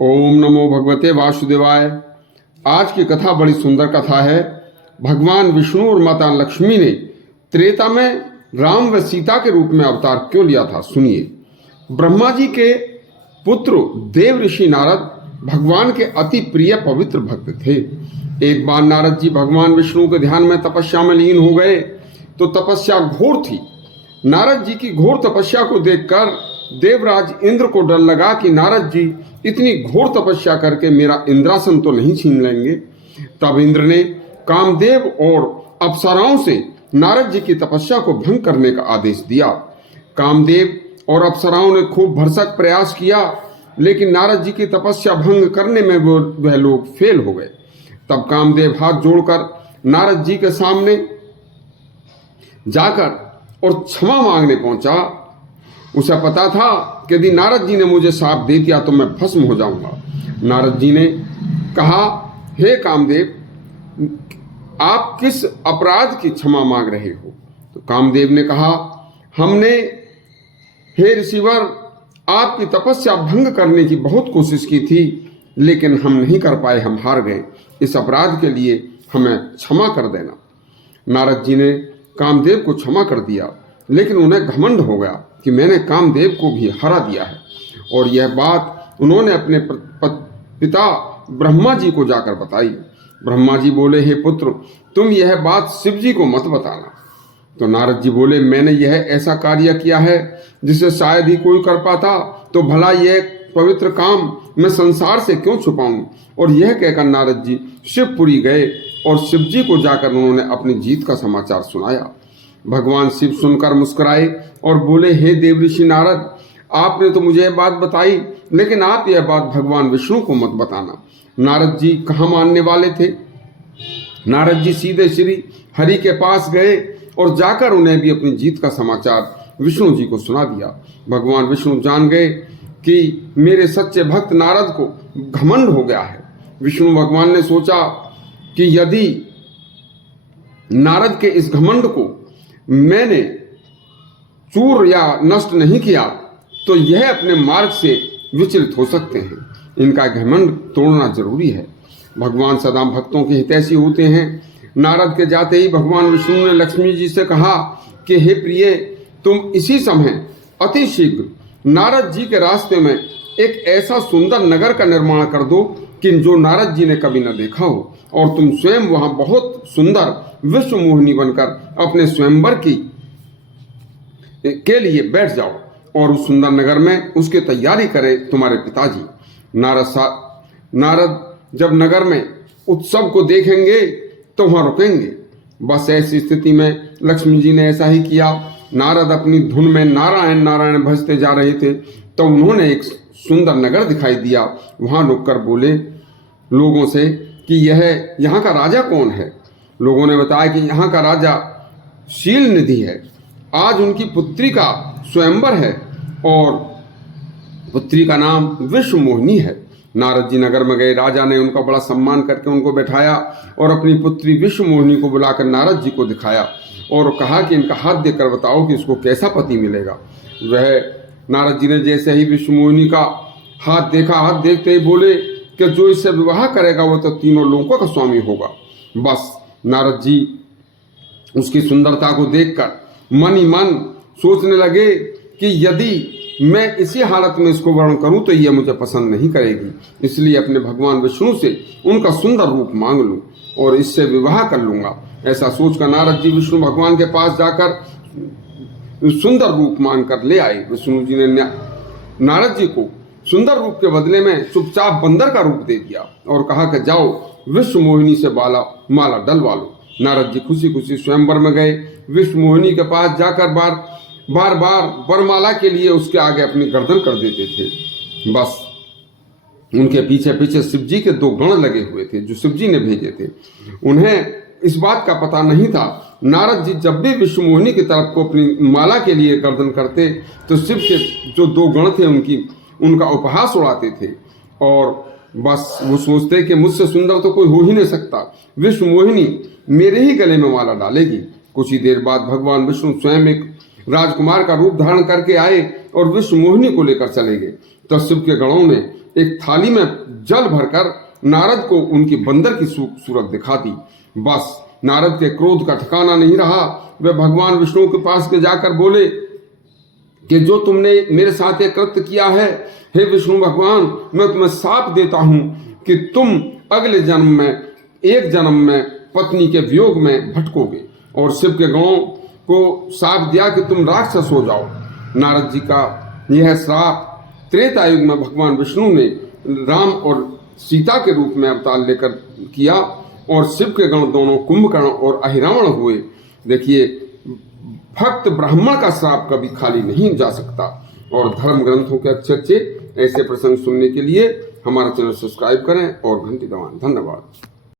ओम नमो भगवते वासुदेवाय। आज की कथा बड़ी सुंदर कथा है। भगवान विष्णु और माता लक्ष्मी ने त्रेता में राम व सीता के रूप में अवतार क्यों लिया था, सुनिए। ब्रह्मा जी के पुत्र देव ऋषि नारद भगवान के अति प्रिय पवित्र भक्त थे। एक बार नारद जी भगवान विष्णु के ध्यान में तपस्या में लीन हो गए तो तपस्या घोर थी। नारद जी की घोर तपस्या को देखकर देवराज इंद्र को डर लगा कि नारद जी इतनी घोर तपस्या करके मेरा इंद्रासन तो नहीं छीन लेंगे। तब इंद्र ने कामदेव और अप्सराओं से नारद जी की तपस्या को भंग करने का आदेश दिया। कामदेव और अप्सराओं ने खूब भरसक प्रयास किया, लेकिन नारद जी की तपस्या भंग करने में वह लोग फेल हो गए। तब कामदेव हाथ जोड़कर नारद जी के सामने जाकर और क्षमा मांगने पहुंचा। उसे पता था कि यदि नारद जी ने मुझे शाप दे दिया तो मैं भस्म हो जाऊंगा। नारद जी ने कहा, हे कामदेव, आप किस अपराध की क्षमा मांग रहे हो? तो कामदेव ने कहा, हमने, हे ऋषिवर, आपकी तपस्या भंग करने की बहुत कोशिश की थी, लेकिन हम नहीं कर पाए, हम हार गए। इस अपराध के लिए हमें क्षमा कर देना। नारद जी ने कामदेव को क्षमा कर दिया, लेकिन उन्हें घमंड हो गया कि मैंने कामदेव को भी हरा दिया है। और यह बात उन्होंने अपने पिता ब्रह्मा जी को जाकर बताई। ब्रह्मा जी बोले, हे पुत्र, तुम यह बात शिव जी को मत बताना। तो नारद जी बोले, मैंने यह ऐसा कार्य किया है जिसे शायद ही कोई कर पाता, तो भला यह पवित्र काम मैं संसार से क्यों छुपाऊं? और यह कहकर नारद जी शिवपुरी गए और शिव जी को जाकर उन्होंने अपनी जीत का समाचार सुनाया। भगवान शिव सुनकर मुस्कुराए और बोले, हे देव ऋषि नारद, आपने तो मुझे यह बात बताई, लेकिन आप यह बात भगवान विष्णु को मत बताना। नारद जी कहाँ मानने वाले थे। नारद जी सीधे श्री हरि के पास गए और जाकर उन्हें भी अपनी जीत का समाचार विष्णु जी को सुना दिया। भगवान विष्णु जान गए कि मेरे सच्चे भक्त नारद को घमंड हो गया है। विष्णु भगवान ने सोचा कि यदि नारद के इस घमंड को मैंने चूर या नष्ट नहीं किया तो यह अपने मार्ग से विचलित हो सकते हैं। इनका घमंड तोड़ना जरूरी है। भगवान सदा भक्तों के हितैषी होते हैं। नारद के जाते ही भगवान विष्णु ने लक्ष्मी जी से कहा कि हे प्रिय, तुम इसी समय अति शीघ्र नारद जी के रास्ते में एक ऐसा सुंदर नगर का निर्माण कर दो कि जो नारद जी ने कभी न देखा हो, और तुम स्वयं वहां बहुत सुंदर विश्व मोहिनी बनकर अपने स्वयंवर के लिए बैठ जाओ और उस सुंदर नगर में उसकी तैयारी करें तुम्हारे पिताजी। नारद जब नगर में उत्सव को देखेंगे तो वहां रुकेंगे। बस ऐसी स्थिति में लक्ष्मी जी ने ऐसा ही किया। नारद अपनी धुन में नारायण नारायण भजते जा रहे थे तो उन्होंने एक सुंदर नगर दिखाई दिया। वहां रुककर बोले लोगों से कि यह यहाँ का राजा कौन है? लोगों ने बताया कि यहाँ का राजा शील निधि है। आज उनकी पुत्री का स्वयंवर है और पुत्री का नाम विश्व मोहिनी है। नारद जी नगर में गए। राजा ने उनका बड़ा सम्मान करके उनको बैठाया और अपनी पुत्री विश्व मोहिनी को बुलाकर नारद जी को दिखाया और कहा कि इनका हाथ देखकर बताओ कि इसको कैसा पति मिलेगा। वह नारद जी ने जैसे ही विश्व मोहिनी का हाथ देखा, हाथ देखते ही बोले कि जो इससे विवाह करेगा वो तो तीनों लोकों का स्वामी होगा। बस नारद जी उसकी सुंदरता को देखकर मन ही मन सोचने लगे कि यदि मैं इसी हालत में इसको वर्ण करूं तो यह मुझे पसंद नहीं करेगी, इसलिए अपने भगवान विष्णु से उनका सुंदर रूप मांग लूं और इससे विवाह कर लूंगा। ऐसा सोचकर नारद जी विष्णु भगवान के पास जाकर सुंदर रूप मांग कर ले आए। विष्णु जी ने नारद जी को सुंदर रूप के बदले में चुपचाप बंदर का रूप दे दिया और कहा कि जाओ विश्व मोहिनी से माला डलवा लो। नारद जी खुशी खुशी स्वयंवर में गए। विश्व मोहिनी के पास जाकर बार बार वरमाला के लिए उसके आगे अपनी गर्दन कर देते थे। बस उनके पीछे पीछे शिव जी के 2 गण लगे हुए थे जो शिव जी ने भेजे थे। उन्हें इस बात का पता नहीं था। नारद जी जब भी विश्व मोहिनी की तरफ को अपनी माला के लिए गर्दन करते तो शिव के जो 2 गण थे उनका उपहास उड़ाते थे और बस वो सोचते कि मुझसे सुंदर तो कोई हो ही नहीं सकता, विश्व मोहिनी मेरे ही गले में माला डालेगी। कुछ ही देर बाद भगवान विष्णु स्वयं एक राजकुमार का रूप धारण करके आए और विश्व मोहिनी को लेकर चले गए। तब शिव के गणों ने एक थाली में जल भरकर नारद को उनकी बंदर की सूरत दिखा दी। बस नारद के क्रोध का ठिकाना नहीं रहा। वे भगवान विष्णु के पास के जाकर बोले कि जो तुमने मेरे साथ एक कृत्य किया है, हे विष्णु भगवान, मैं तुम्हें शाप देता हूं कि तुम अगले जन्म में, एक जन्म में पत्नी के वियोग में भटकोगे। और शिव के गणों को शाप दिया कि तुम राक्षस हो जाओ। नारद जी का यह श्राप त्रेता युग में भगवान विष्णु ने राम और सीता के रूप में अवतार लेकर किया और शिव के गण दोनों कुंभकर्ण और अहिरावण हुए। देखिए, भक्त ब्राह्मण का श्राप कभी खाली नहीं जा सकता। और धर्म ग्रंथों के अच्छे अच्छे ऐसे प्रसंग सुनने के लिए हमारा चैनल सब्सक्राइब करें और घंटी दबाएं। धन्यवाद।